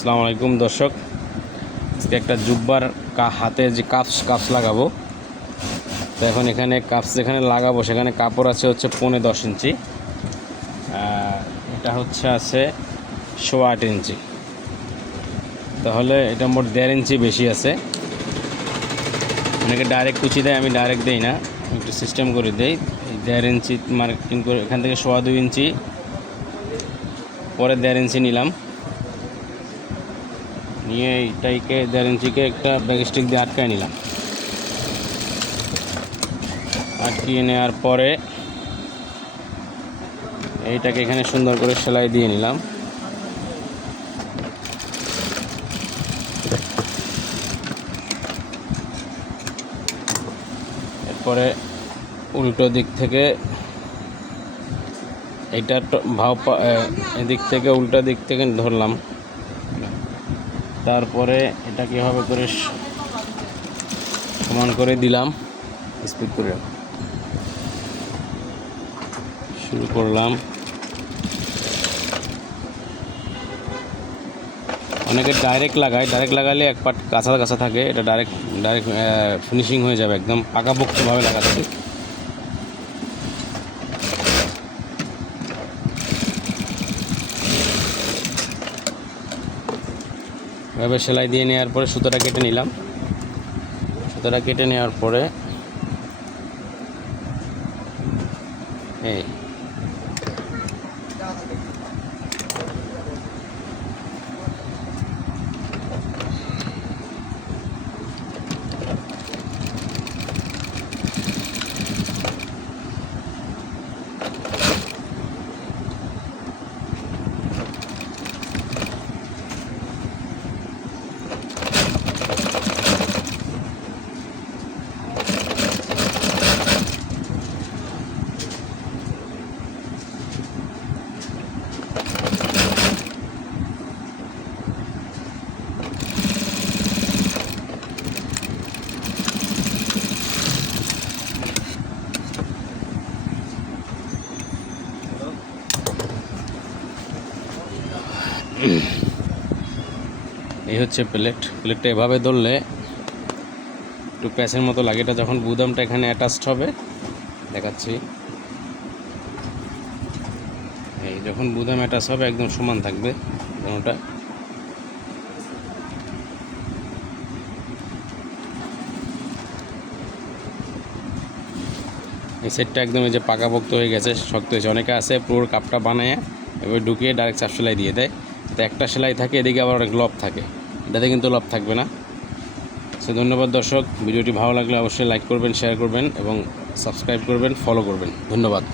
আসসালামু আলাইকুম, দর্শক। আজকে একটা জুব্বার হাতে যে কাপস কাপস লাগাবো। তো এখন এখানে কাপস যেখানে লাগাবো, সেখানে কাপড় আছে হচ্ছে পৌনে দশ ইঞ্চি। এটা হচ্ছে আছে সোয়া আট ইঞ্চি। তাহলে এটা মোট দেড় ইঞ্চি বেশি আছে। অনেকে ডাইরেক্ট কুচি দেয়, আমি ডাইরেক্ট দেই না। একটু সিস্টেম করে দেই। দেড় ইঞ্চি মার্কিং করে এখান থেকে সোয়া দুই ইঞ্চি, পরে দেড় ইঞ্চি নিলাম। নিয়ে এইটাইকে দেড় ইঞ্চিকে একটা ব্যাগস্টিক দিয়ে আটকায় নিলাম। আটকিয়ে নেওয়ার পরে এইটাকে এখানে সুন্দর করে সেলাই দিয়ে নিলাম। এরপরে উল্টো দিক থেকে এইটা ভাও এদিক থেকে উল্টো দিক থেকে ধরলাম। তারপরে এটা কীভাবে করে সমান করে দিলাম। স্পিড করে। শুরু করলাম। অনেকে ডাইরেক্ট লাগায়। ডাইরেক্ট লাগালে এক পাট কাঁচা কাঁচা থাকে। এটা ডাইরেক্ট ডাইরেক্ট ফিনিশিং হয়ে যাবে একদম পাকাপোক্তভাবে লাগাতে। এভাবে সেলাই দিয়ে নেওয়ার পরে সুতোটা কেটে নিলাম। সুতোটা কেটে নেওয়ার পরে এই এই হচ্ছে প্লেট। প্লেটটা এভাবে ধরলে একটু প্যাচের মতো লাগে। এটা যখন বুদামটা এখানে অ্যাটাচড হবে, দেখাচ্ছি। এই যখন বুদাম অ্যাটাচ হবে, একদম সমান থাকবে কোনোটা। এই সেটটা একদম এই যে পাকাপোক্ত হয়ে গেছে, শক্ত হয়েছে। অনেকে আছে পুরো কাপটা বানায় এবার ঢুকিয়ে ডাইরেক্ট চাপ সেলাই দিয়ে দেয়। তো একটা সেলাই থাকে, এদিকে আবার অনেক লব থাকে। এটাতে কিন্তু লব থাকবে না। সে ধন্যবাদ দর্শক, ভিডিওটি ভালো লাগলে অবশ্যই লাইক করবেন শেয়ার করবেন এবং সাবস্ক্রাইব করবেন ফলো করবেন। ধন্যবাদ।